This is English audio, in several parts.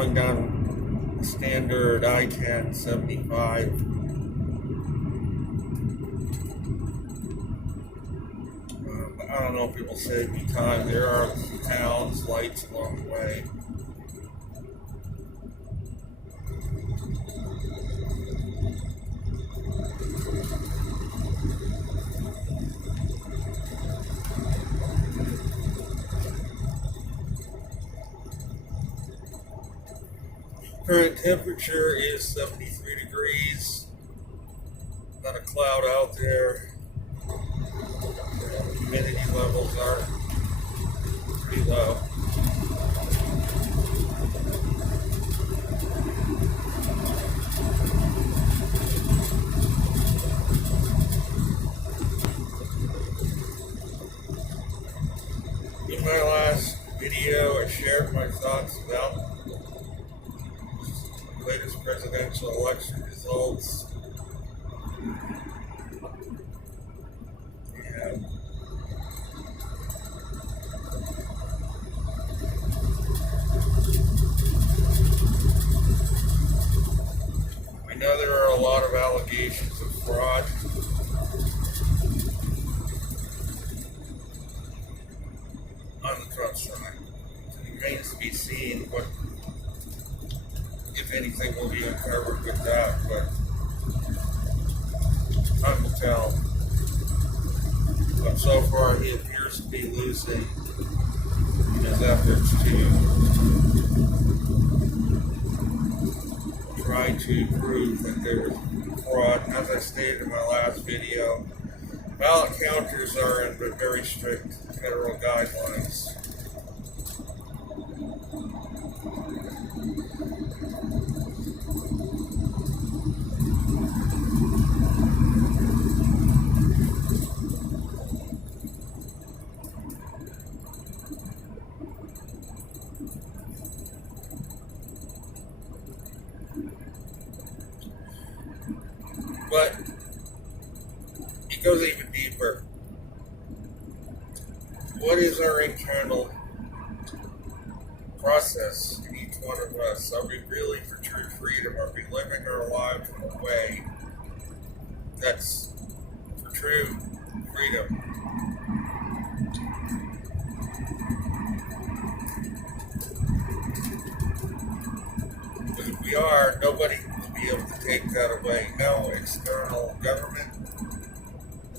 going down standard I-10 75. I don't know if it will save me time. There are towns, lights along the way. Current temperature is 73 degrees. Not a cloud out there. Humidity levels are pretty low. In my last video, I shared my thoughts about the latest presidential election results. And I know there are a lot of allegations of fraud. On the Trump side. It remains to be seen what, if anything, will be uncovered with that, but time will tell. But so far, he appears to be losing in his efforts to try to prove that there was fraud. As I stated in my last video, ballot counters are under very strict federal guidelines. But it goes even deeper. What is our internal process in each one of us? Are we really for true freedom? Are we living our lives in a way that's for true freedom? Because if we are, nobody will be able to take that away. No external government,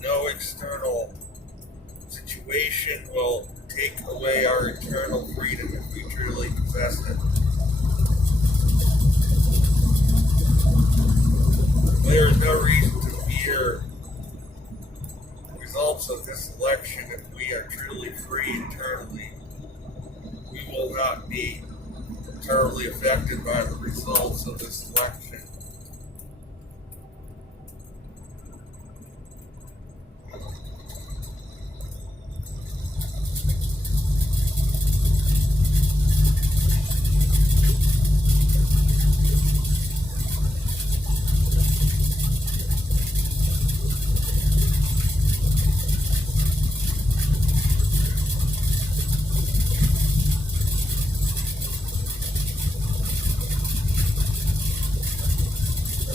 no external situation will take away our internal freedom if we truly possess it. There is no reason to fear the results of this election if we are truly free internally. We will not be terribly affected by the results of this election.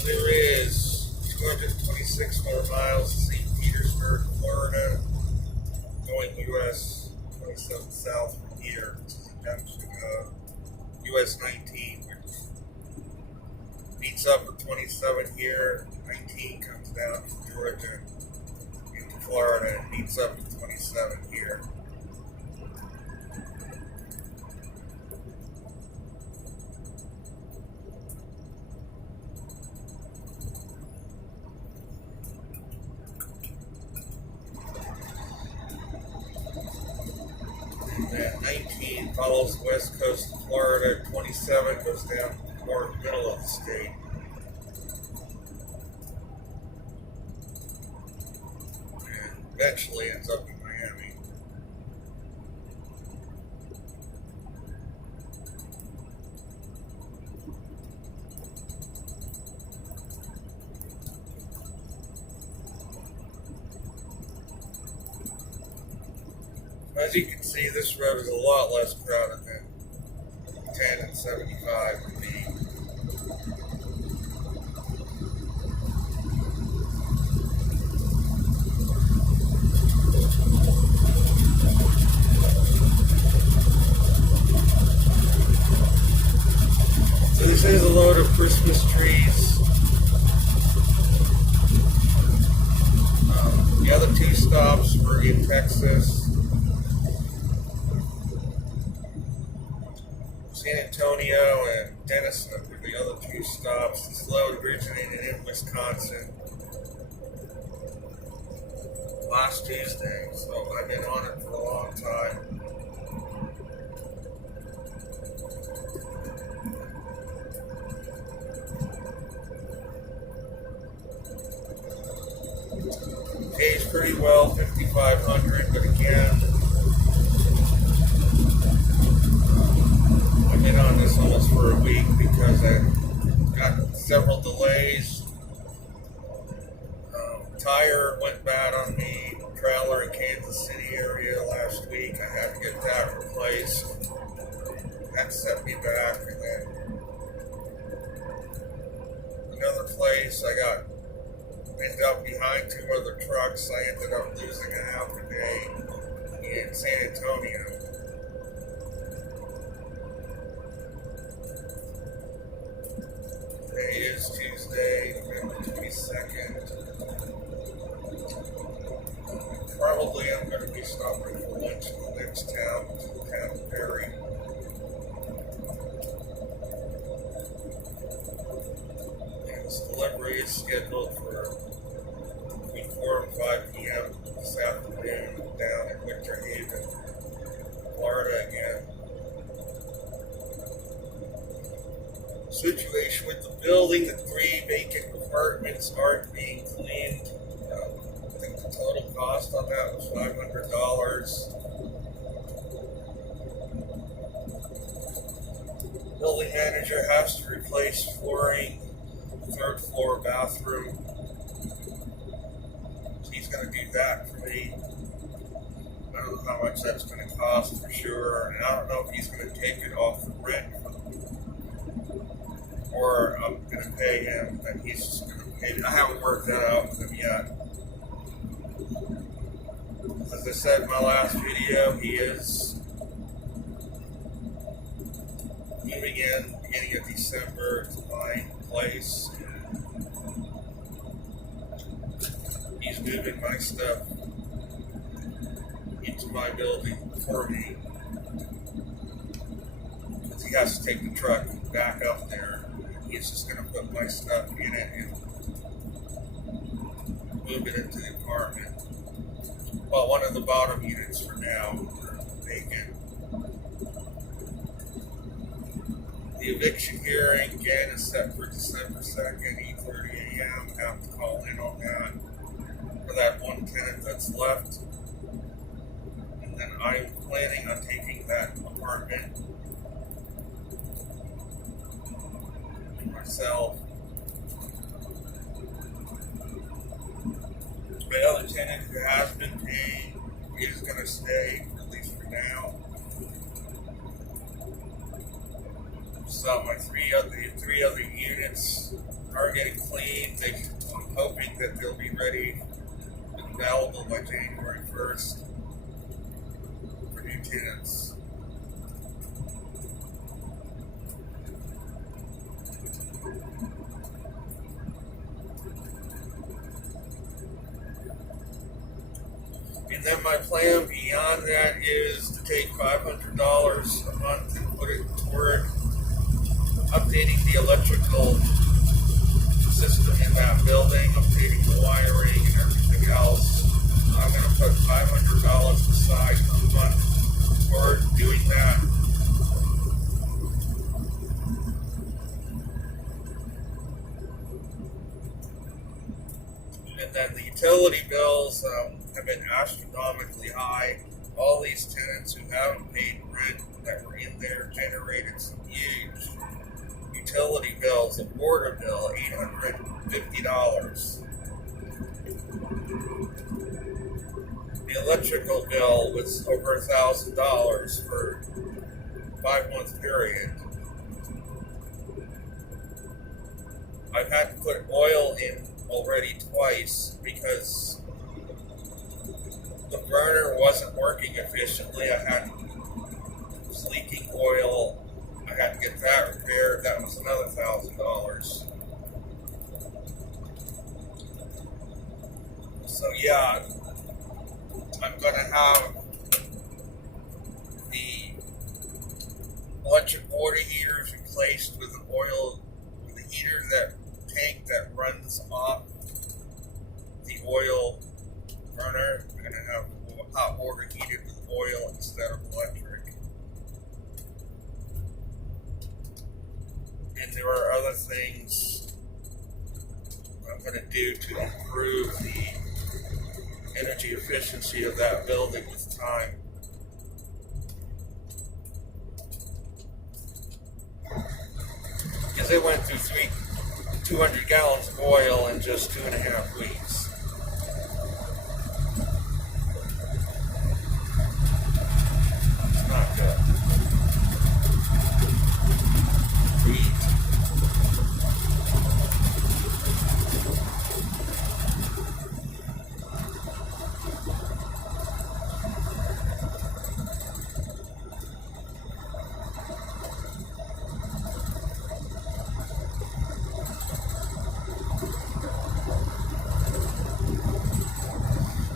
There is 226 more miles to St. Petersburg, Florida, going US 27 south from here, which is a junction of US 19, which meets up with 27 here. 19 comes down from Georgia into Florida and meets up with 27 here. And 19 follows the west coast of Florida. 27 goes down toward the middle of the state. And eventually ends up in Miami. As you can see, this road is a lot less crowded than 10 and 75 would be. So this is a load of Christmas trees. The other two stops were in Texas. San Antonio and Denison were the other two stops. This load originated in Wisconsin last Tuesday, so I've been on it for a long time. Pays pretty well, $5,500, but again, I've been on this almost for a week because I got several delays. Tire went bad on the trailer in Kansas City area last week. I had to get that replaced. That set me back, and then another place ended up behind two other trucks. I ended up losing a half a day in San Antonio. Today is Tuesday, November 22nd. Probably I'm going to be stopping for lunch in the next town, Tallahassee and Perry. And this delivery is scheduled for between 4 and 5 p.m. this afternoon down in Winter Haven, Florida again. Situation with the building, the 3 vacant apartments aren't being cleaned. I think the total cost on that was $500. Building manager has to replace flooring, 3rd floor bathroom. So he's going to do that for me. I don't know how much that's going to cost for sure, and I don't know if he's going to take it off the rent or I'm going to pay him, and he's just going to pay me. I haven't worked that out with him yet. As I said in my last video, he is moving in beginning of December to my place. He's moving my stuff into my building for me, because he has to take the truck back up there. He's just going to put my stuff in it and move it into the apartment. Well, one of the bottom units for now are vacant. The eviction hearing again is set for December 2nd, 8:30 a.m. I have to call in on that for that one tenant that's left. And then I'm planning on taking that apartment myself. My other tenant who has been paying is going to stay, at least for now. So my three other units are getting cleaned. I'm hoping that they'll be ready and available by January 1st for new tenants. And then my plan beyond that is to take $500 a month and put it toward updating the electrical system in that building, updating the wiring and everything else. I'm going to put $500 aside a month toward doing that. And then the utility bills have been astronomically high. All these tenants who haven't paid rent that were in there generated some huge utility bills. A water bill, $850. The electrical bill was over $1,000 for 5-month period. I've had to put oil in already twice because the burner wasn't working efficiently. It was leaking oil. I had to get that repaired. That was another $1,000. So yeah, I'm going to have the electric water heaters replaced with with a heater tank that runs off the oil burner. I'm going to have hot water heated with oil instead of electric. And there are other things I'm going to do to improve the energy efficiency of that building with time. Because it went through 200 gallons of oil in just 2.5 weeks. It's not good.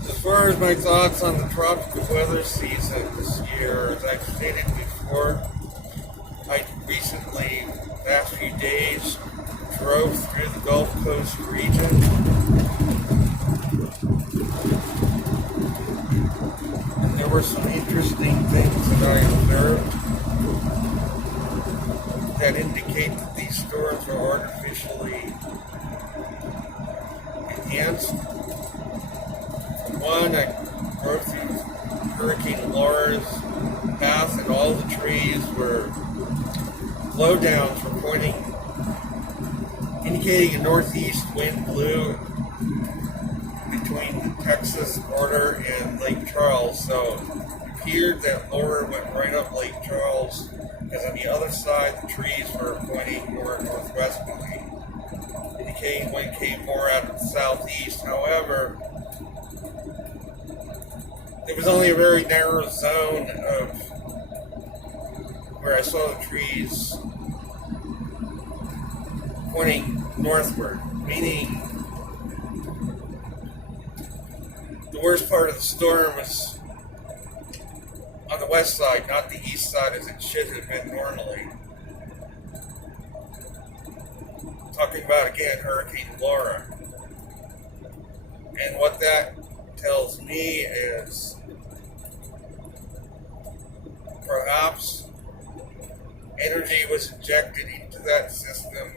As far as my thoughts on the tropical weather season this year, as I've stated before, I recently, the past few days, drove through the Gulf Coast region. And there were some interesting things that I observed that indicate that these storms are artificially enhanced. One, I drove through Hurricane Laura's path, and all the trees were blowdowns were indicating a northeast wind blew between the Texas border and Lake Charles. So it appeared that Laura went right up Lake Charles, because on the other side the trees were pointing more northwesterly, indicating wind came more out of the southeast. However, there was only a very narrow zone of where I saw the trees pointing northward, meaning the worst part of the storm was on the west side, not the east side as it should have been normally. Talking about, again, Hurricane Laura. And what that tells me is perhaps energy was injected into that system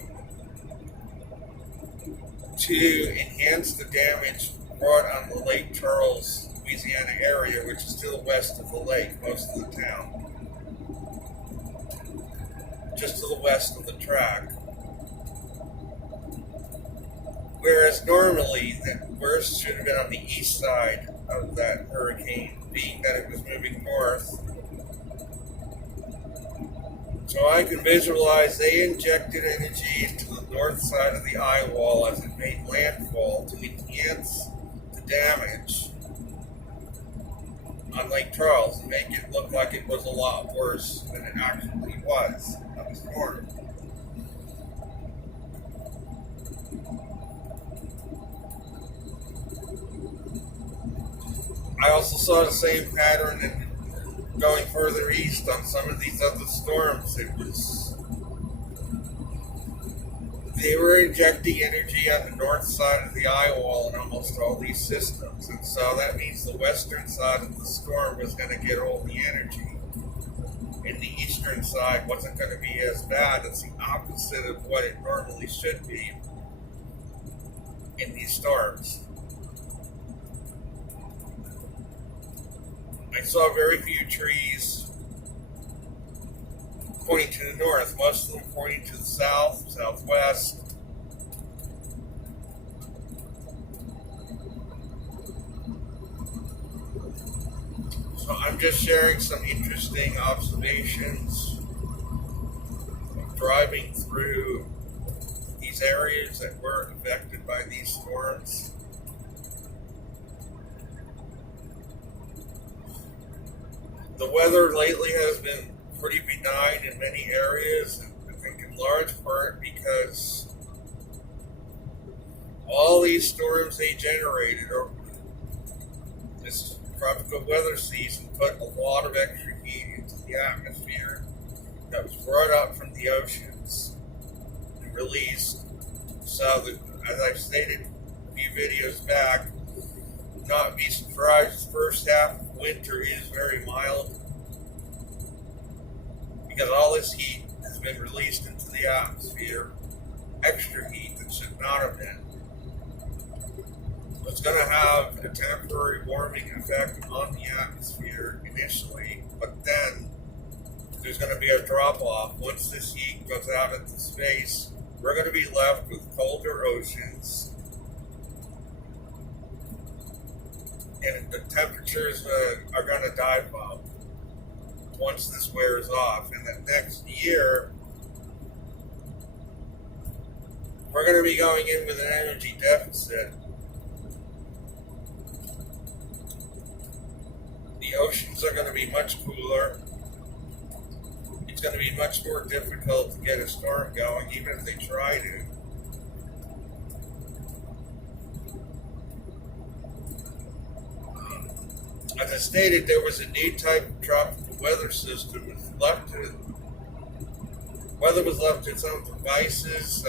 to enhance the damage brought on the Lake Charles, Louisiana area, which is to the west of the lake, most of the town. Just to the west of the track. Whereas normally the worst should have been on the east side of that hurricane, being that it was moving north. So I can visualize they injected energy into the north side of the eye wall as it made landfall to enhance the damage on Lake Charles and make it look like it was a lot worse than it actually was of the storm. I also saw the same pattern in going further east on some of these other storms. They were injecting energy on the north side of the eye wall in almost all these systems, and so that means the western side of the storm was going to get all the energy, and the eastern side wasn't going to be as bad. It's the opposite of what it normally should be in these storms. I saw very few trees pointing to the north, most of them pointing to the south, southwest. So I'm just sharing some interesting observations of driving through these areas that were affected by these storms. The weather lately has been pretty benign in many areas, and I think in large part because all these storms they generated over this tropical weather season put a lot of extra heat into the atmosphere that was brought up from the oceans and released. So that, as I've stated a few videos back, not be surprised the first half of winter is very mild because all this heat has been released into the atmosphere, extra heat that should not have been. It's going to have a temporary warming effect on the atmosphere initially, but then there's going to be a drop-off. Once this heat goes out into space, we're going to be left with colder oceans, and the temperatures are going to dive up once this wears off. And the next year, we're going to be going in with an energy deficit. The oceans are going to be much cooler. It's going to be much more difficult to get a storm going, even if they try to. As I stated, there was a new type of tropical weather system. Weather was left to its own devices.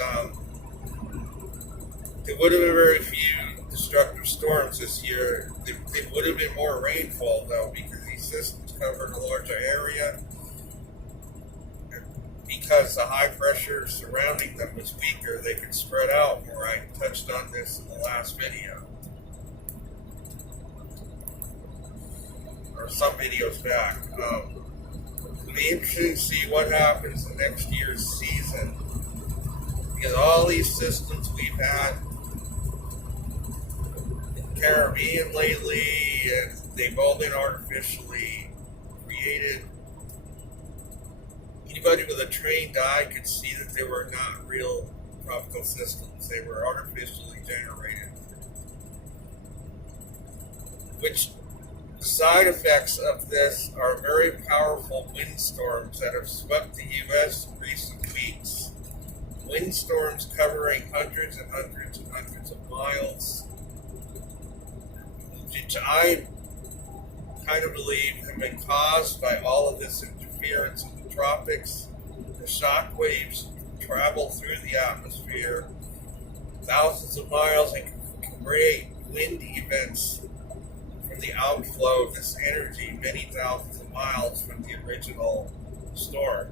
There would have been very few destructive storms this year. There would have been more rainfall, though, because these systems covered a larger area. Because the high pressure surrounding them was weaker, they could spread out more. I touched on this in the last video, or some videos back. It'll be interesting to see what happens in next year's season, because all these systems we've had in the Caribbean lately, and they've all been artificially created. Anybody with a trained eye could see that they were not real tropical systems. They were artificially generated. Which the side effects of this are very powerful windstorms that have swept the U.S. in recent weeks. Windstorms covering hundreds and hundreds and hundreds of miles, which I kind of believe have been caused by all of this interference in the tropics. The shock waves travel through the atmosphere thousands of miles and can create wind events from the outflow of this energy many thousands of miles from the original storm.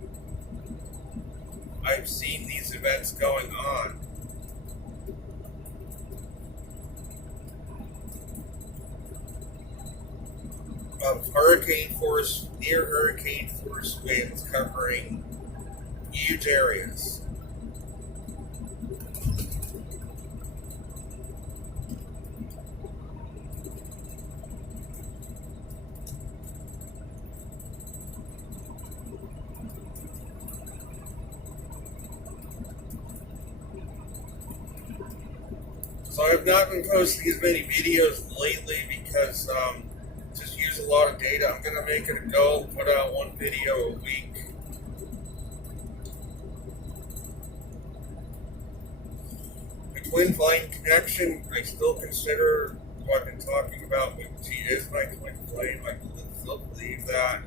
I've seen these events going on. Of near hurricane force winds covering huge areas. So I've not been posting as many videos lately because just use a lot of data. I'm going to make it a goal to put out one video a week. The twin flame connection, I still consider what I've been talking about. She is my twin flame. I still believe that.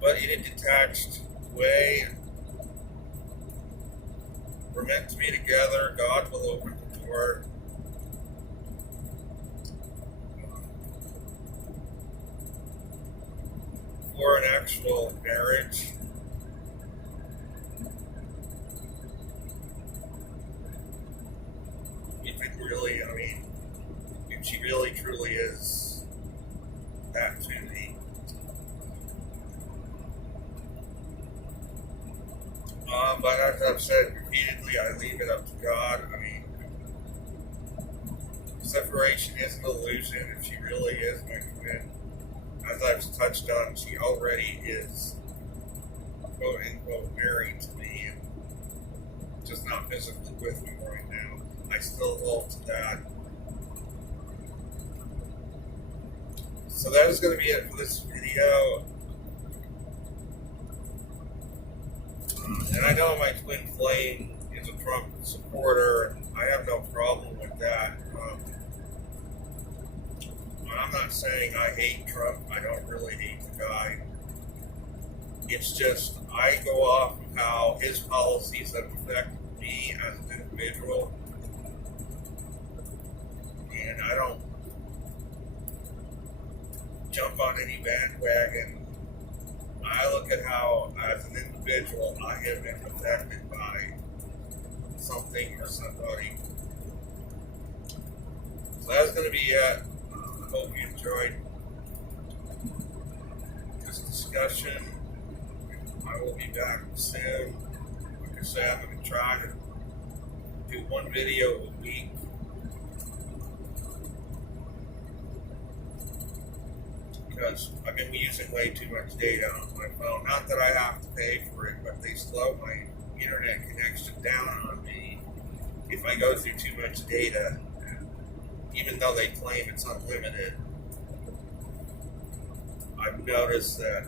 But in a detached way, we're meant to be together. God will open the door. For an actual marriage. If it really, if she really truly is that to me. But as I've said repeatedly, I leave it up to God. separation is an illusion. If she really is going to win, as I've touched on, she already is quote unquote married to me and just not physically with me right now. I still hold to that. So that is going to be it for this video. And I know my twin flame is a Trump supporter. I have no problem with that. I'm not saying I hate Trump. I don't really hate the guy. It's just I go off of how his policies have affected me as an individual. And I don't jump on any bandwagon. I look at how, as an individual, I have been affected by something or somebody. So that's going to be it. I hope you enjoyed this discussion. I will be back soon. Like I said, I'm going to try to do one video a week. Because I've been using way too much data on my phone. Not that I have to pay for it, but they slow my internet connection down on me if I go through too much data. Even though they claim it's unlimited, I've noticed that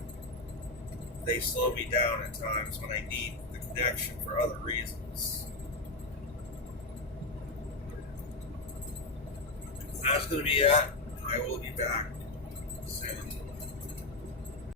they slow me down at times when I need the connection for other reasons. That's going to be it. I will be back soon.